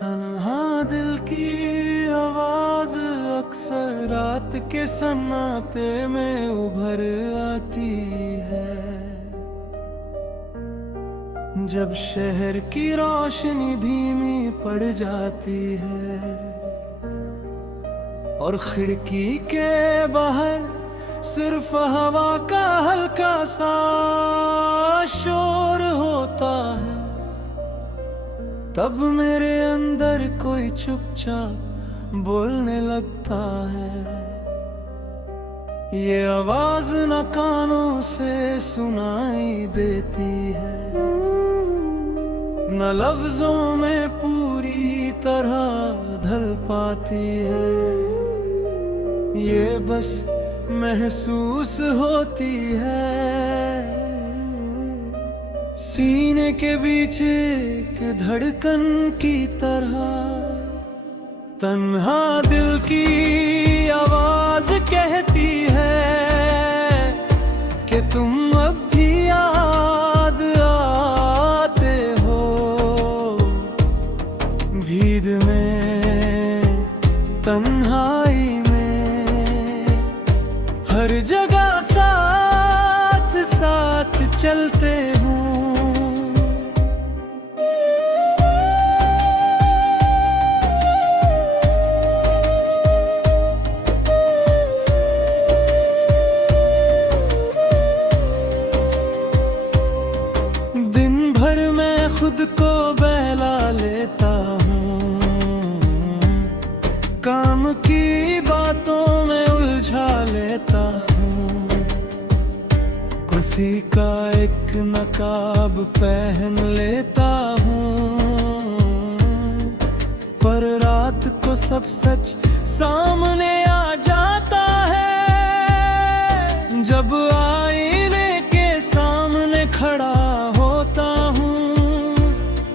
तन्हा दिल की आवाज अक्सर रात के सन्नाटे में उभर आती है। जब शहर की रोशनी धीमी पड़ जाती है और खिड़की के बाहर सिर्फ हवा का हल्का सा शोर होता है, तब मेरे अंदर कोई चुपचाप बोलने लगता है। ये आवाज न कानों से सुनाई देती है, न लफ्जों में पूरी तरह ढल पाती है। ये बस महसूस होती है, सीने के बीच एक धड़कन की तरह। तन्हा दिल की आवाज कहती है कि तुम अब भी याद आते हो। भीड़ में, तन्हाई में, हर जगह साथ साथ चलते हो। दिन भर मैं खुद को बहला लेता हूँ, काम की बातों में उलझा लेता हूँ। किसी का एक नकाब पहन लेता हूँ, पर रात को सब सच सामने आ जाता है। जब आईने के सामने खड़ा होता हूँ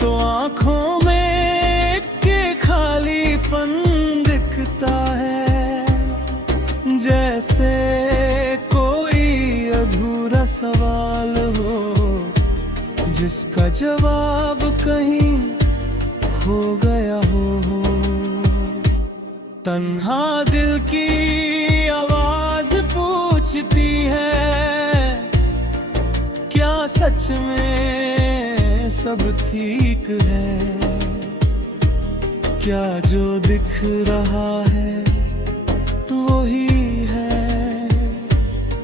तो आँखों में एक खालीपन दिखता है, जैसे कोई अधूरा सवाल हो जिसका जवाब कहीं खो गया हो। तन्हा दिल की आवाज पूछती है, क्या सच में सब ठीक है? क्या जो दिख रहा है वही है,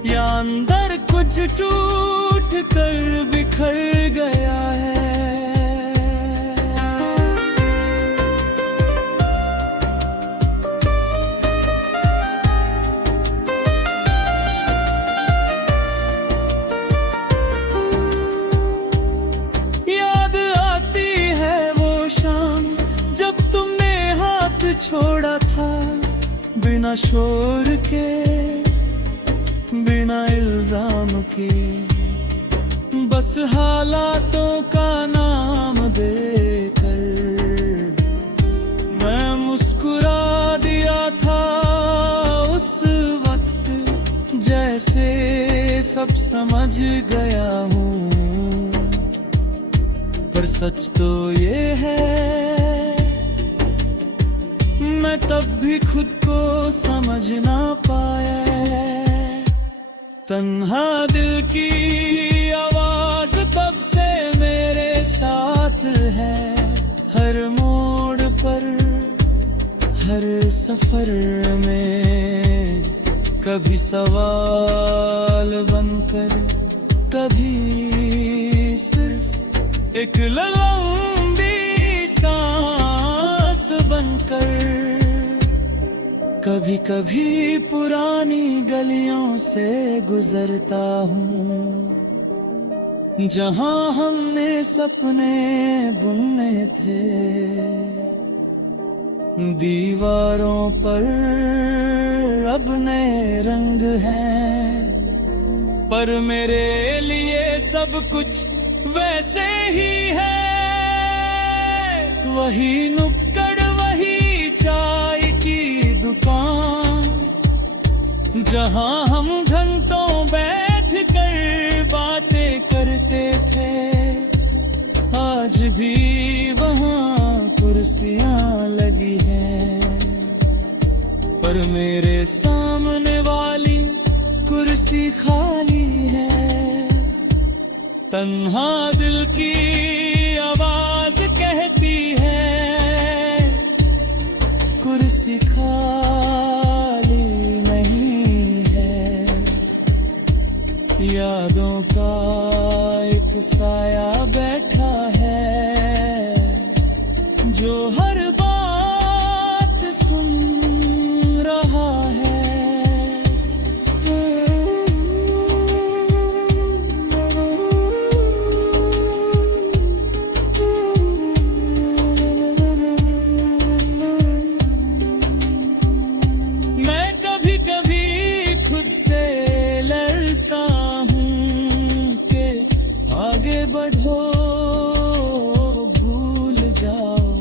या अंदर कुछ टूट कर बिखर गया है? याद आती है वो शाम जब तुमने हाथ छोड़ा था, बिना शोर के, बिना इल्जाम के, बस हालातों का नाम देकर मैं मुस्कुरा दिया था उस वक्त, जैसे सब समझ गया हूँ। पर सच तो ये है, मैं तब भी खुद को समझ ना पाया। तन्हा दिल की आवाज तब से मेरे साथ है, हर मोड़ पर, हर सफर में, कभी सवाल बनकर, कभी सिर्फ एक लंबी सांस बनकर। कभी कभी पुरानी गलियों से गुजरता हूँ, जहाँ हमने सपने बुने थे। दीवारों पर अब नए रंग हैं, पर मेरे लिए सब कुछ वैसे ही है। वही नुक्कड़, वही चाय की दुकान, जहाँ हम घंटों बैठ कर बातें करते थे। आज भी वहाँ कुर्सी कुर्सियां लगी हैं, पर मेरे सामने वाली कुर्सी खाली है। तन्हा दिल की आवाज कहती है, कुर्सी खाली नहीं है। यादों का एक साया बैठा है, जो हर बात सुन रहा है। मैं कभी कभी खुद से लड़ता हूँ कि आगे बढ़ो, भूल जाओ,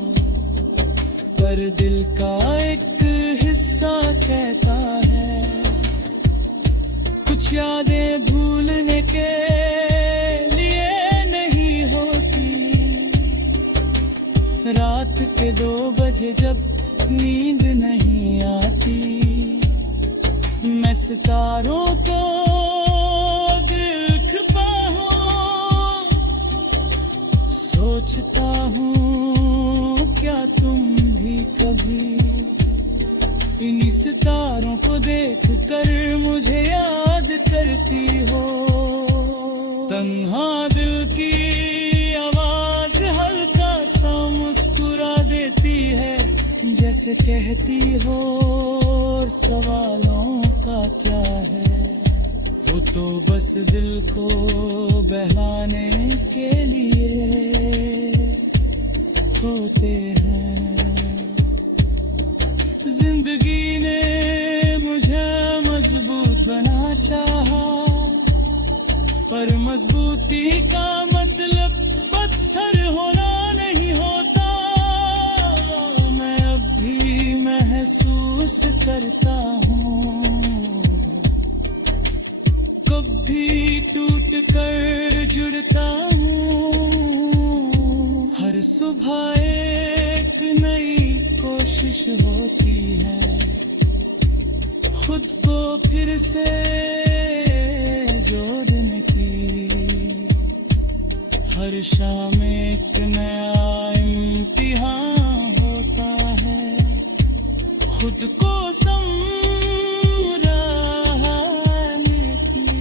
पर दिल का एक हिस्सा कहता है, कुछ यादें भूलने के लिए नहीं होती। रात के 2 बजे जब नींद नहीं आती, मैं सितारों को देख पाऊं, सोचता हूँ क्या तुम भी कभी इन्हीं सितारों को देख कर मुझे याद करती हो। तन्हा दिल की आवाज हल्का सा मुस्कुरा देती है, जैसे कहती हो सवालों का क्या है। वो तो बस दिल को बहलाने के लिए होते हैं। जिंदगी ने मुझे मजबूत बना चाहा, पर मजबूती का मतलब पत्थर होना नहीं होता। मैं अब भी महसूस करता हूँ, कभी टूट कर जुड़ता हूँ। हर सुबह एक नई कोशिश होती है, खुद को फिर से जोड़ने की। हर शाम एक नया इम्तिहान होता है, खुद को संभालने की।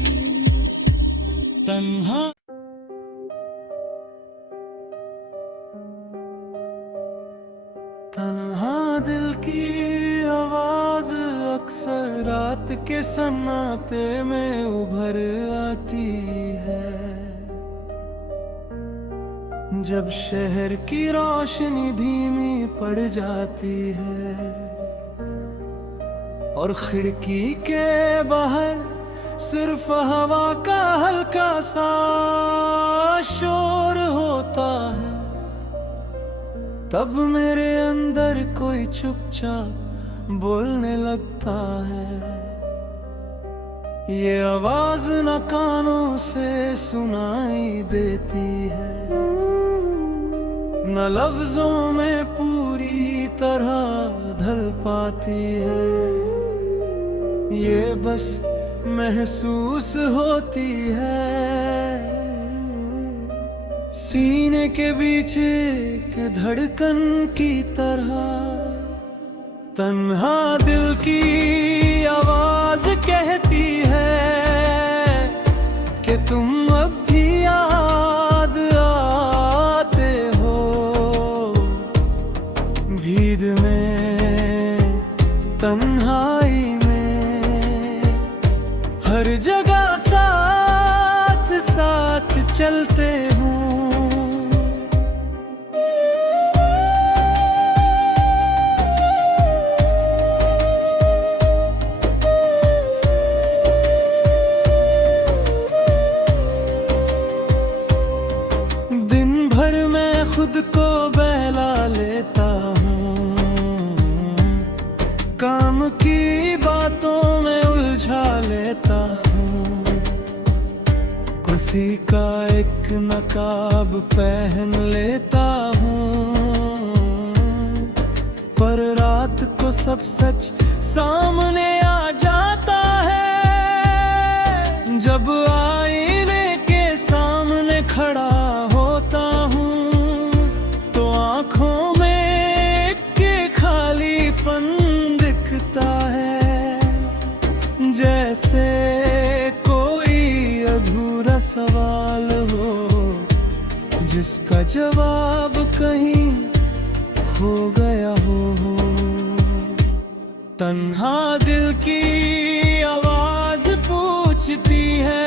तन्हा तन्हा दिल की आवाज अक्सर रात के सन्नाटे में उभर आती है, जब शहर की रोशनी धीमी पड़ जाती है और खिड़की के बाहर सिर्फ हवा का हल्का सा शोर होता है। तब मेरे अंदर कोई चुपचाप बोलने लगता है, ये आवाज न कानों से सुनाई देती है, न लफ्जों में पूरी तरह ढल पाती है। ये बस महसूस होती है, सीने के बीच एक धड़कन की तरह। तन्हा दिल की आवाज कहती है कि तुम अब भी याद आते हो। भीड़ में, तन्हाई में, हर जगह साथ साथ चलते हूँ। खुद को बहला लेता हूँ, काम की बातों में उलझा लेता हूँ, खुशी का एक नकाब पहन लेता हूँ। पर रात को सब सच सामने आ जाता है। जब आईने के सामने खड़ा होता हूँ तो आंखों में एक खालीपन दिखता है, जैसे कोई अधूरा सवाल हो जिसका जवाब कहीं खो गया हो। तन्हा दिल की आवाज पूछती है,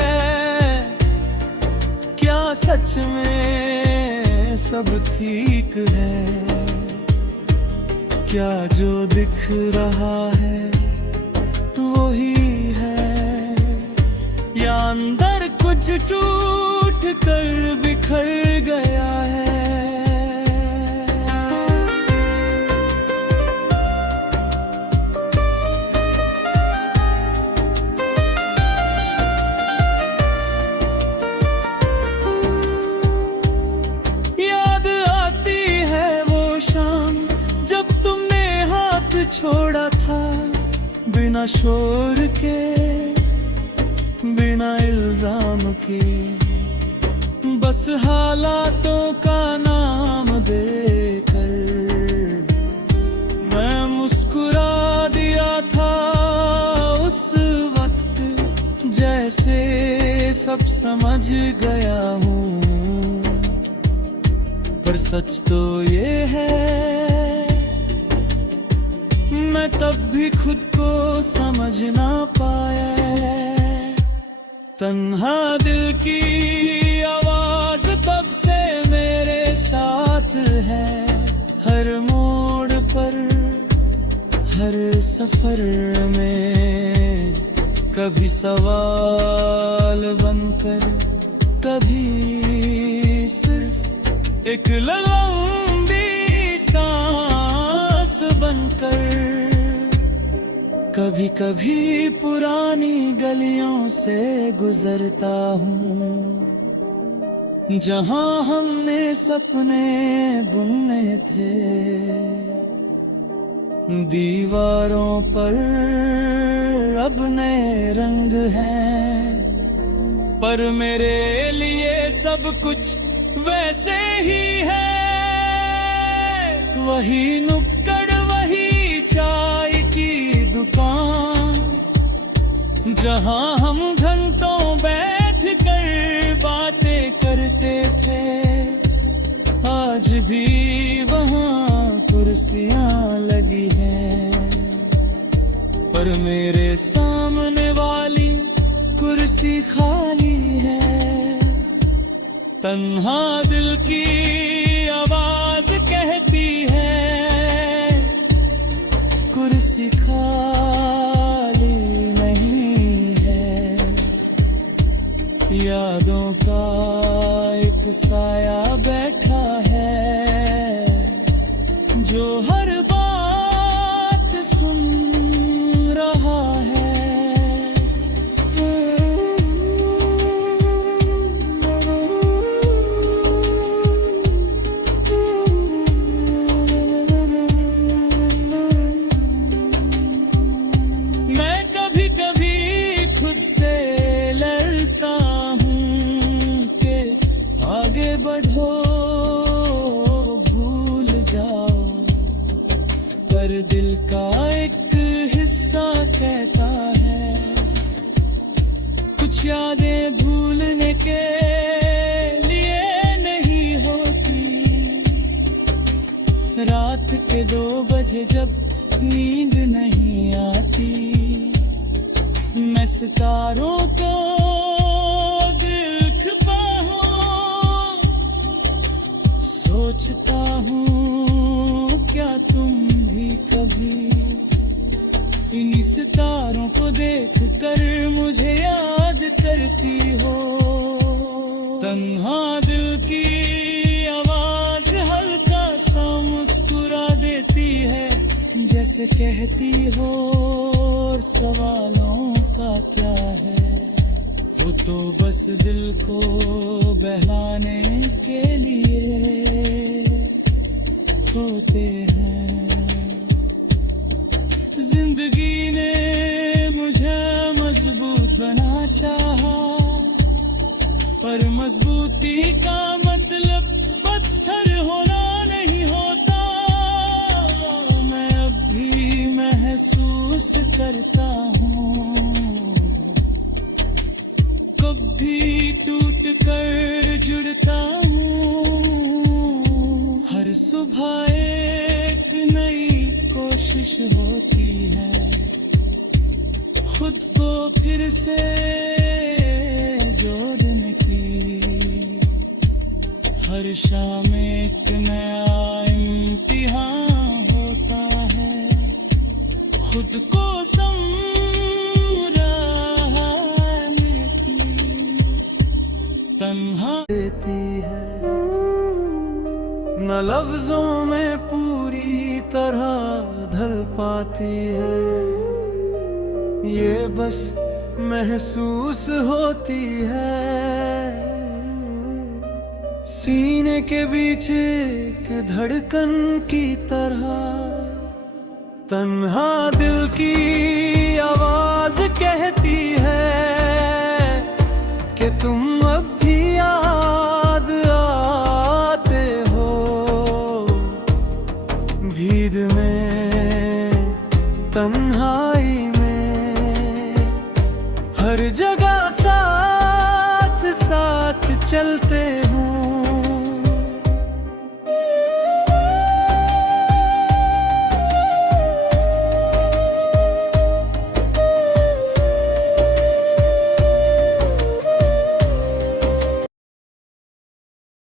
क्या सच में सब ठीक है? क्या जो दिख रहा है वही है, या अंदर कुछ टूट कर बिखर गया है? याद आती है वो शाम जब तुमने हाथ छोड़ा था, बिना शोर के बिना इल्जाम के, बस हालातों का नाम देकर मैं मुस्कुरा दिया था उस वक्त, जैसे सब समझ गया हूँ। पर सच तो ये है मैं तब भी खुद को समझ ना पाया। तन्हा दिल की आवाज तब से मेरे साथ है, हर मोड़ पर हर सफर में, कभी सवाल बनकर कभी सिर्फ एक लंबी सांस बनकर, कभी कभी पुरानी गलियों से गुजरता हूँ जहाँ हमने सपने बुने थे। दीवारों पर अब नए रंग हैं, पर मेरे लिए सब कुछ वैसे ही है। वही नुक्कड़ वही चाय की दुकान जहाँ हम घंटों बैठ कर बातें करते थे, आज भी वहाँ कुर्सियाँ लगी हैं, पर मेरे सामने वाली कुर्सी खाली है। तन्हा दिल की आवाज कहती है, कुर्सी खाली नहीं है। यादों का एक साया बैठा है जो हर बात सुन रहा है। मैं कभी कभी खुद से लड़ता हूँ कि आगे बढ़ो भूल जाओ, पर दिल का एक हिस्सा कहता है कुछ यादें भूलने के लिए नहीं होती। रात के 2 बजे जब नींद नहीं आती, मैं सितारों को देख पाऊं, सोचता हूँ क्या तुम भी कभी इन्हीं सितारों को देख कर मुझे याद करती हो। तन्हा दिल की आवाज हल्का सा मुस्कुरा देती है, जैसे कहती हो सवालों का क्या है, वो तो बस दिल को बहलाने के लिए होते हैं। पर मजबूती का मतलब पत्थर होना नहीं होता। मैं अब भी महसूस करता हूँ, कभी टूट कर जुड़ता हूँ। हर सुबह एक नई कोशिश होती है, खुद को फिर से जोड़ने की। हर शाम एक नया इम्तिहान होता है, खुद को समझाने की। तन्हा देती है, न लफ्जों में पूरी तरह ढल पाती है, ये बस महसूस होती है। सीने के बीच एक धड़कन की तरह तन्हा दिल की आवाज कहती है कि तुम अब भी याद आते हो। भीड़ में, तन्हाई में, हर जगह साथ साथ चलते